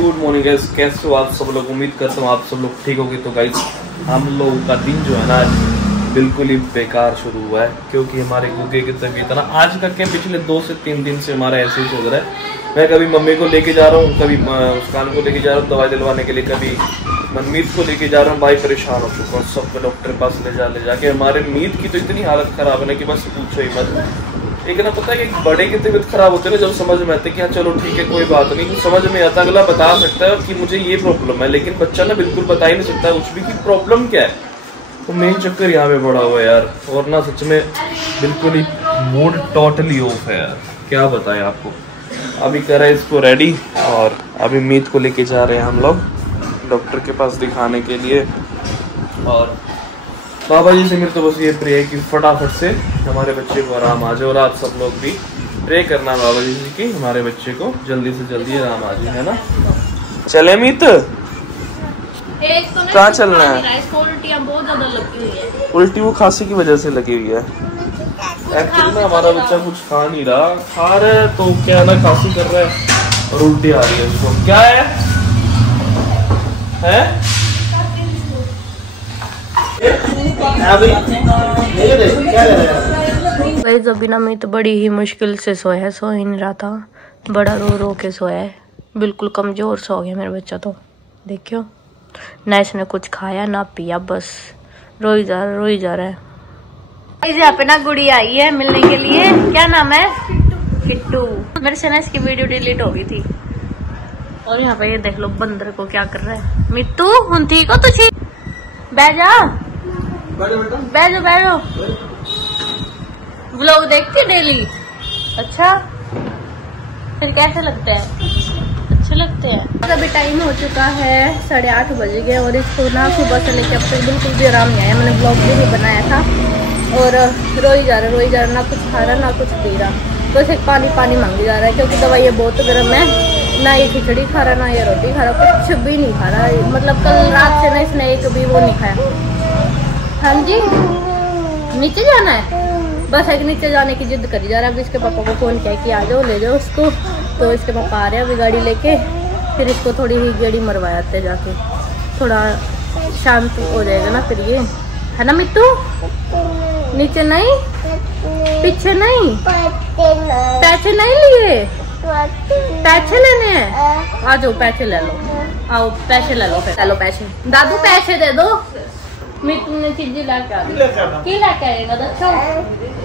Good morning guys, कैसे हो आप सब लोग। उम्मीद करता हूँ आप सब लोग ठीक होगे। तो गाइस हम लोगों का दिन जो है ना बिल्कुल ही बेकार शुरू हुआ है, क्योंकि हमारे गुग्गे की तबीयत ना आज का क्या पिछले 2 से 3 दिन से हमारा ऐसे ही चल रहा है। मैं कभी मम्मी को लेके जा रहा हूँ, कभी मुस्कान को लेके जा रहा हूँ दवाई दिलवाने के लिए, कभी मनमीत को लेके जा रहा हूँ। भाई परेशान हो चुका हूँ, सबको डॉक्टर के पास ले जाके। हमारे मीत की तो इतनी हालत खराब है ना कि बस पूछो ही मत। एक ना पता है कि बड़े की तबीयत खराब होती है ना, जब समझ में आता है कि हाँ चलो ठीक है कोई बात नहीं, तो समझ में आता, अगला बता सकता है कि मुझे ये प्रॉब्लम है, लेकिन बच्चा ना बिल्कुल बता ही नहीं सकता कुछ भी कि प्रॉब्लम क्या है। तो मेन चक्कर यहाँ पे बड़ा हुआ है यार, और ना सच में बिल्कुल ही मूड टोटली ऑफ है यार, क्या बताएं आपको। अभी कर रहे हैं इसको रेडी, और अभी मीत को लेके जा रहे हैं हम लोग डॉक्टर के पास दिखाने के लिए। और बाबा जी से मेरे तो बस ये प्रे है कि फटाफट से हमारे बच्चे को आराम आ जाए, और आप सब लोग भी प्रे करना बाबा जी की हमारे बच्चे को जल्दी से जल्दी आराम आ जाए, है ना। चले मीत, कहाँ चलना है? उल्टियां बहुत ज्यादा लगी हुई है। उल्टी वो खांसी की वजह से लगी हुई है। एक्चुअली ना हमारा बच्चा कुछ खा नहीं रहा, खा रहा है तो क्या है ना खांसी कर रहा है और उल्टी आ रही है उसको। क्या है? गाइस अभी ना मैं तो बड़ी ही मुश्किल से सोया है, सो ही नहीं रहा था, बड़ा रो रो के सोया है, बिल्कुल कमजोर सा हो गया मेरा बच्चा। तो देखियो ना इसने कुछ खाया ना पिया, बस रो ही जा रहा है। यहाँ पे ना गुड़ी आई है मिलने के लिए, क्या नाम है? किट्टू। मेरे से ना इसकी वीडियो डिलीट हो गई थी। और यहाँ पे ये देख लो बंदर को क्या कर रहा है। मिट्टू हुन ठीक हो तुझी? बैठ जा, बैठो। व्लॉग देखती डेली? अच्छा, फिर कैसे लगता है? अच्छे लगते हैं। अभी टाइम हो चुका है 8:30 बज गए, और इसको ना सुबह से लेकर अब तक बिल्कुल भी आराम नहीं आया। मैंने व्लॉग भी नहीं बनाया था, और रो ही जा रहा, ना कुछ खा रहा ना कुछ पी रहा, बस एक पानी मांगी जा रहा है, क्योंकि दवाई बहुत गर्म है। ना ये खिचड़ी खा रहा ना ये रोटी खा रहा, कुछ भी नहीं खा रहा। मतलब कल रात से ना इसने एक भी वो नहीं खाया। हाँ जी, नीचे जाना है, बस एक नीचे जाने की जिद करी जा रहा है। अभी इसके पापा को फोन किया कि आ जाओ ले जाओ उसको, तो इसके पापा आ रहे हैं अभी गाड़ी लेके। फिर इसको थोड़ी ही गेड़ी मरवाते जाके, थोड़ा शांत हो जाएगा ना फिर ये, है ना मिट्टू? नीचे नहीं, पीछे नहीं, पैसे नहीं लिए, पैसे लेने हैं, आ जाओ पैसे ले लो, आओ पैसे ले लो, फिर लो पैसे। दादू पैसे दे दो, मिट्टू ने चीजें लाके आ गई। की लाके आएगा दच्छो?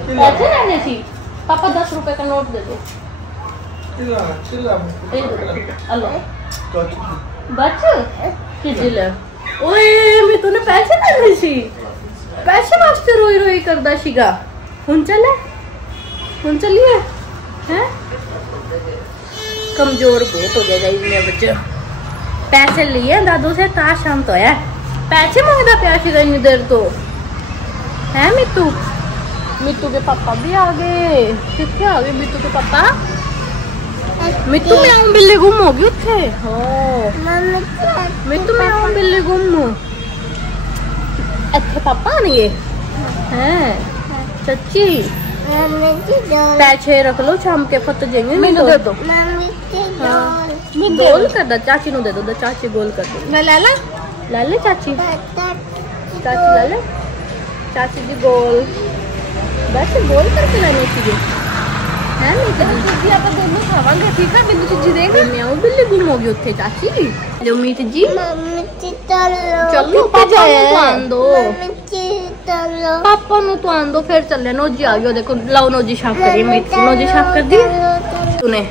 पैसे लेने थी, पापा 10 रुपए का नोट दे दो। हेलो बच चीजें ले। ओए मिट्टू ने पैसे लेने थी, पैसे वास्ते रोई करदा शिगा। हुन चलिए हैं, कमजोर बहुत हो गया मेरा बच्चा। पैसे लिए दादू से ता शांत होया, पैसे मांगता प्यासी का इतनी देर तो है। मिट्टू के पापा भी आ गए। कितने आ गए मिट्टू के पापा? मिट्टू में आऊं बिल्ली गुम होगी उठे। मिट्टू में आऊं बिल्ली गुम अच्छे पापा नहीं है सच्ची। पैसे रख लो, शाम के फत जाएंगे। मैं दे दो, हाँ गोल कर दो, चाची नु दे दो, चाची गोल कर दो। मैं ला ले चाची ला ले, चाची जी गोल, बस गोल करके लाने चाहिए है। नहीं आप दोनों खावांगे, ठीक है? बिंदु चीजी देंगे। मैं बिल्ली गुम होगी उत्थे चाची। लो मीत जी चलो, पापा नु आन दो, पापा नु तो आन दो, फिर चले। नोजी आ गयो, देखो लाओ नोजी साफ करिए। मीत नोजी साफ कर दी तूने,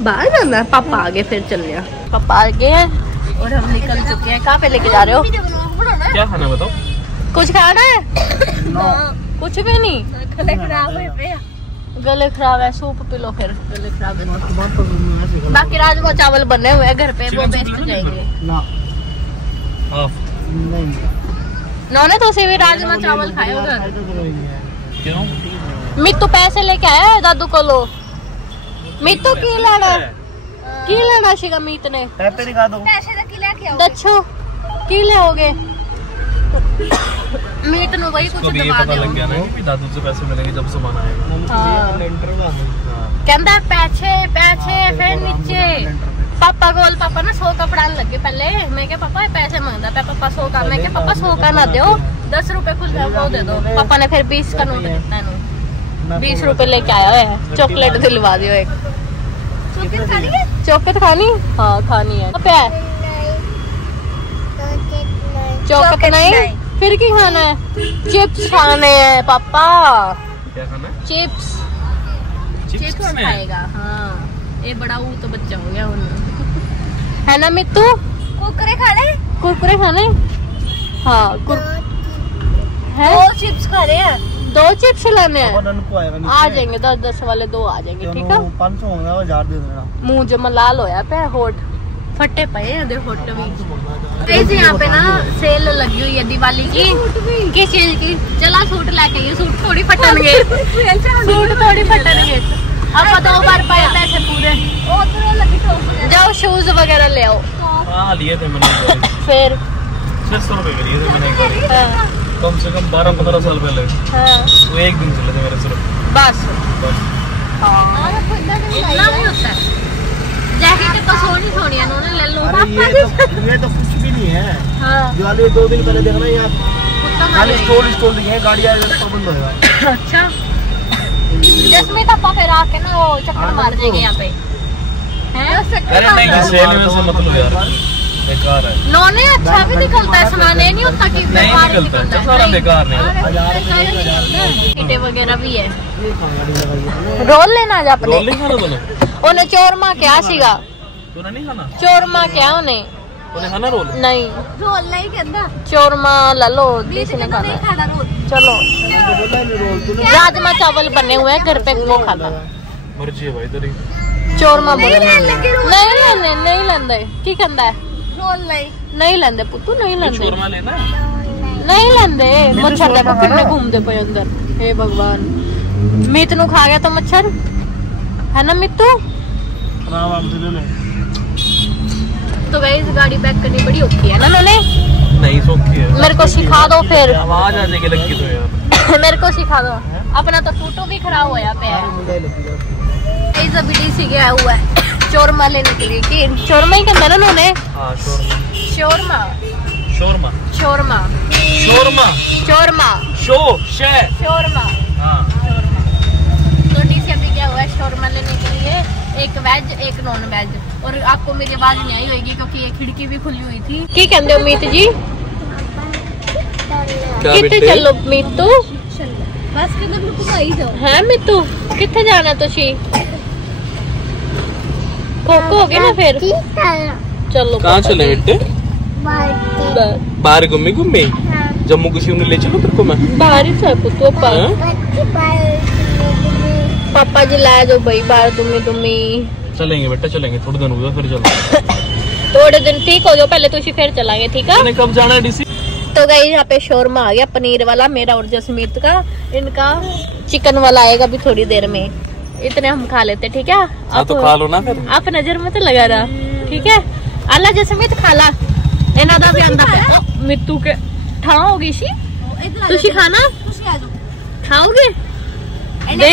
बाहर जाना। पापा आ गए, फिर चल लिया। पापा आ गए और हम निकल चुके हैं। कहाँ पे लेके जा रहे हो? क्या खाना बताओ? कुछ खाना है? कुछ भी नहीं, गले खराब है, सूप पी लो फिर। गले खराब है, बाकी राजमा चावल बने हुए हैं घर पे, वो बेस्ट जाएंगे। नौने तो उसे भी राजमा चावल खाए उधर। क्यों? मिट्टू पैसे लेके आया है दादू को। लो मिट्टू की लेना शिगा मीत ने पैसे लेके आओ दच्छो की ले होगे। मीत नु वही कुछ दबा दे। लग गया ना कि दादू से पैसे मिलेंगे जब सामान आएगा। कहंदा पैसे फिर नीचे पापा कोल पापा ना 100 का फड़ान लगे पहले। मैं क्या पापा पैसे मांगता पे पापा 100 का। मैं क्या पापा 100 का ना दो 10 रुपए खुल वो दे दो। पापा ने फिर 20 का नोट दिता है। 20 रुपए लेके आया है। चॉकलेट दिलवा दियो एक। चॉकलेट खानी है? चॉकलेट खानी? हाँ खानी है। पे चॉकलेट नहीं फिर की खाना है? चिप्स खाने हैं पापा। क्या खाना है? चिप्स खाएगा। हाँ ये बड़ा वो तो बच्चा हो गया है ना मित्तू? कुरकुरे खाने? कुरकुरे खाने? हाँ है? 2 चिप्स खाने हैं। 2 चिप्स लाने हैं। आ जाएंगे 10-10 वाले 2 आ जाएंगे। ठीक है 500 होगा वो जार दे देना। मुंह जमा लाल होया पे होठ फटे पे हैं देखो होठ भी। ऐसे यहाँ पे ना सेल लगी हुई है दिवाली की। किस चीज की? चला सूट लेके ये सूट थोड़ी फटनगे। सूट थोड़ी फटनगे। अब 2 बार पाए पैसे पूरे। जाओ शूज वगैरह ले आओ। हाँ लिए थे मैंने। फिर 600 रुपए के लिए थे मैंने। कम से कम 12-15 साल पहले। वो एक दिन चले थे मेरे सिर्फ। बस इतना भी होता है। जैकेट तो सोनी है उन्होंने ले लो। ये तो कुछ भी नहीं है। दिवाली 2 दिन पहले देखना यहाँ खाली स्टोर दिखे गाड़ी आएगा बंद होगा। अच्छा जसमीत पापा फिर आके ना वो चक्कर मार देंगे यहाँ पे। अरे नहीं सेल में से मतलब यार बेकार है। लोने अच्छा भी निकलता है सामान। ये नहीं होता कि बेकार निकलता है। सारा बेकार नहीं। ईटे वगैरह भी है। रोल लेना जा अपने। रोल नहीं खाना तूने? उन्हें चोरमा क्या सीगा? तूने नहीं खाना? चोरमा क्या उन्हें? तूने खाना रोल? नहीं रोल नहीं कहता। चोरमा ला लो जिसने खाना। चलो राजमा चावल बने हुए हैं घर पे वो खाना। मर्जी है भाई तेरी। चोरमा नहीं लेंदे की कहंदा है? रोल नहीं लेंदे पुत्तू नहीं लेंदे। चोरमा लेना नहीं लेंदे। मच्छर देखो कितने घूमते पे अंदर। हे भगवान मीत नु खा गया तो मच्छर है ना मित्तू? तो गाइस गाड़ी बैक करनी बड़ी औखी है ना नोने? नहीं सौखी है। मेरे को सिखा दो फिर। आवाज आ जाएगी लगी तो यार। मेरे को सिखा दो। अपना तो फोटो भी खराब होया पे है। इस बीडीसी गया हुआ है शोरमा लेने के लिए। कि शोरमा ही कहते हैं ना उन्होंने? हाँ shawarma. Shawarma shawarma shawarma shawarma shawarma shawarma. हाँ तो डीसी अभी गया हुआ है शोरमा लेने के लिए। एक वेज एक नॉन वेज। और आपको मेरी आवाज नहीं आई होगी क्योंकि ये खिड़की भी खुली हुई थी। की कहते हो मीत जी? कितने चलो मीतू? बस है मीतू कितने जाना तुसी? कोको हो गया ना फिर चलो। कहाँ चले बेटे? बाहर घूमी जम्मू कश्मीर ले चलो तेरे को मैं। बाहर ही था पुत्तू पापा जी लाया जो भाई बाहर तुम्ही चलेंगे बेटा चलेंगे। थोड़े दिन हो गए फिर चलो। थोड़े दिन ठीक हो जाओ पहले तुसी फिर चलाएंगे। ठीक है कब जाना है डीसी? तो गई यहाँ पे शोरमा आ गया पनीर वाला मेरा और जसमीत का। इनका चिकन वाला आएगा भी थोड़ी देर में। इतने हम खा लेते ठीक है। आप तो खा लो ना फिर। आप नजर मत लगा रहा ठीक है। अल्लाह जसमीत खाला इन्हां दा भी आंदा पे मित्तू के ठा होगी सी। तुसी खाना खाओगे? दे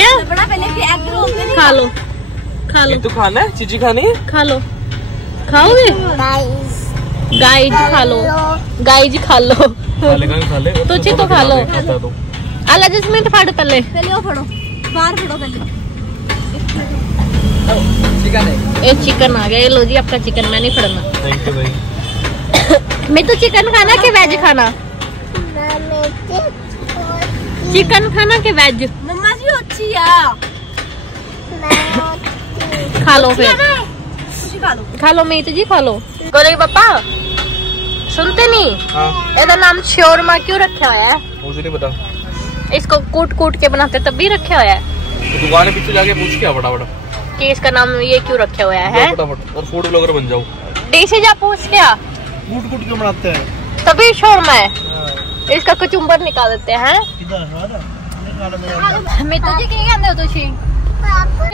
खा लो तू खाना है? चीजी खानी है? खा लो। खाओगे? गाइज खा लो। गाइज खा लो। खा ले तुझे तो खा लो। अल्लाह जसमीत फाड़ पहले वो फड़ो बाहर फड़ो पहले। चिकन है। एक चिकन आ गया। ये लो जी आपका चिकन। मैं नहीं फड़ना। थैंक यू भाई। मैं तो चिकन खाना कि वेज खाना? चिकन खाना कि वेज? मम्मा जी अच्छी है। खा लो फिर। खा लो मीत जी खा लो। गोरे पापा सुनते नहीं? ਇਹਦਾ नाम शोरमा क्यों रखा हुआ है? मुझे नहीं पता। इसको कूट कूट के बनाते तब भी रखा हुआ है। तो दुकान के पीछे जाके पूछ के फटाफट कि इसका नाम ये क्यों रखा हुआ है? फटाफट और फूड ब्लॉगर बन जाओ। डीसी जा पूछ क्या कूट कूट के बनाते हैं तभी शोरमा है। इसका कचुम्बर निकाल देते हैं। मित्तू जी क्या कहते हो तुसी?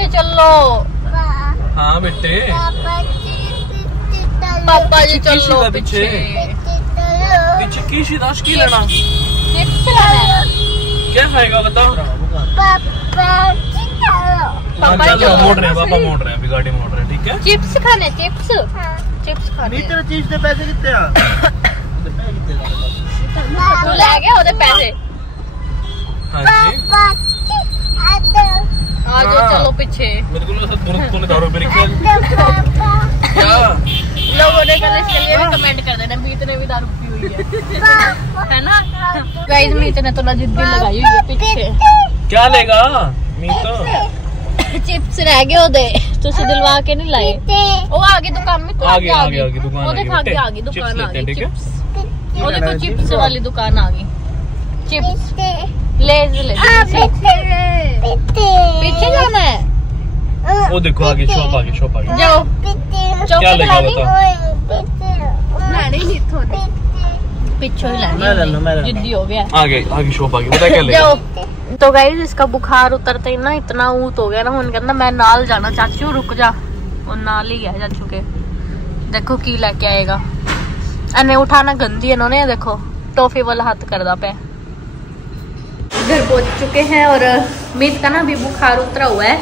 चलो हाँ बेटे पापा जी चलो पीछे पीछे की शिदाश की लेना। चिप्स लाना है। क्या खाएगा बताओ? पापा मोड़ रहे हैं, पापा मोड़ रहे हैं, अभी गाड़ी मोड़ रहे हैं, ठीक है। चिप्स खाने, चिप्स चिप्स खाने। तेरे चिप्स के पैसे कितने हैं? तू ले गया ओदे पैसे? हाँ जी आ जाओ, चलो पीछे। मेरे को लगा तूने दारू पी रखी है क्या? लोगों ने कल इसके लिए भी कमेंट कर देना, मीत ने भी दारू पी हुई है ना गाइस। मीत ने तो ना जिद्दी लगाई हुई है पीछे। क्या लेगा मीत? चिप्स रह गए ओदे, तुसी दिलवा के नहीं लाए। ओ आगे दुकान में, तो आगे दुकान ओदे आगे आगे दुकान आ गई, ठीक है। ओ देखो चिप्स वाली दुकान आ गई। चिप्स लेज ले पीछे जाना है। वो देखो आगे शॉप आगे जाओ। क्या लेगा बता? पीछे ही लानी, जिद्दी हो गया। आगे शॉप आगे बता क्या लेगा? तो गाइस इसका बुखार उतरते ही ना इतना ऊत हो गया ना, हुन कहंदा मैं नाल जाना, चाचू रुक जा। वो नाल ही है चाचू के। देखो की लेके आएगा। अने उठाना गंदी इन्होंने, देखो टॉफी वाला हाथ करदा पे। घर पहुंच चुके हैं और मीत का ना अभी बुखार उतरा हुआ है,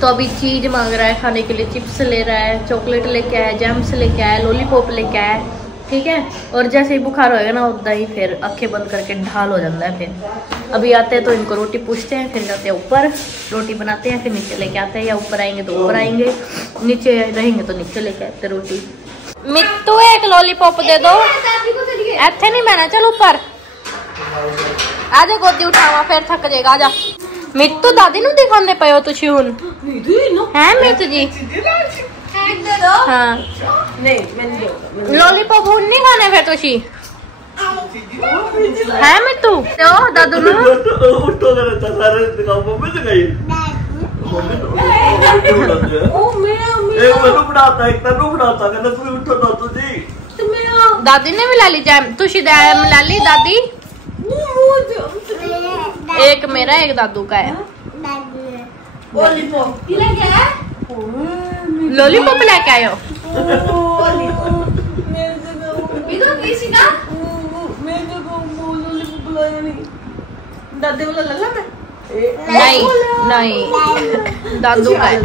तो अभी चीज मांग रहा है खाने के लिए। चिप्स ले रहा है, चॉकलेट लेके आया, जैम्स लेके आया, लॉलीपॉप लेके आया, ठीक है। और जैसे ही बुखार होएगा ना उदा ही फिर आंखें बंद करके ढाल हो जाता है। फिर अभी आते हैं तो इनको रोटी पूछते हैं, फिर जाते हैं ऊपर रोटी बनाते हैं, फिर नीचे लेके आते हैं, या ऊपर आएंगे तो ऊपर आएंगे, नीचे रहेंगे तो नीचे लेके आते रोटी। मित्तू एक लॉलीपॉप दे दो। ऐथे नहीं बहना, चल ऊपर आजा, गोदी उठावा फिर थक जाएगा। आजा मित्तू, दादी नू दिखांदे पए हो तुसी हुन है मित्तू जी? हाँ लॉलीपॉप हुन नहीं खाने फिर तुसी है मित्तू? तो दादू नू दादी ने भी ला ली जैम, तुसी जैम ला ली दादी? एक मेरा एक दादू का है। लॉलीपॉप लेके आयो। नहीं दादू का है।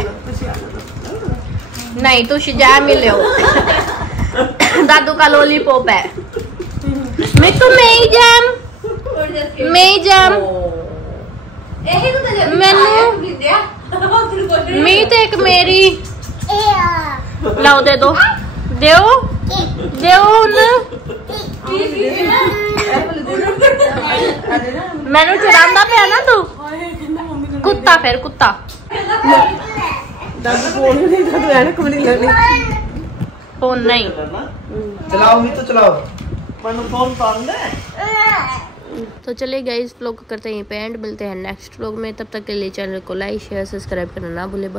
नहीं तुसी जैम ही ले, दादू का लॉलीपॉप है। मैं तो मैं जैम मैनू मीत एक मेरी लाओ दे दो, मैनू चुरांदा पे ना तू कुत्ता, फिर कुत्ता फोन नहीं चलाओ तो चलाओ, फोन तो चलिए गाइस व्लॉग करते हैं यहीं पे एंड, मिलते हैं नेक्स्ट व्लॉग में। तब तक के लिए चैनल को लाइक शेयर सब्सक्राइब करना ना भूले। बाय।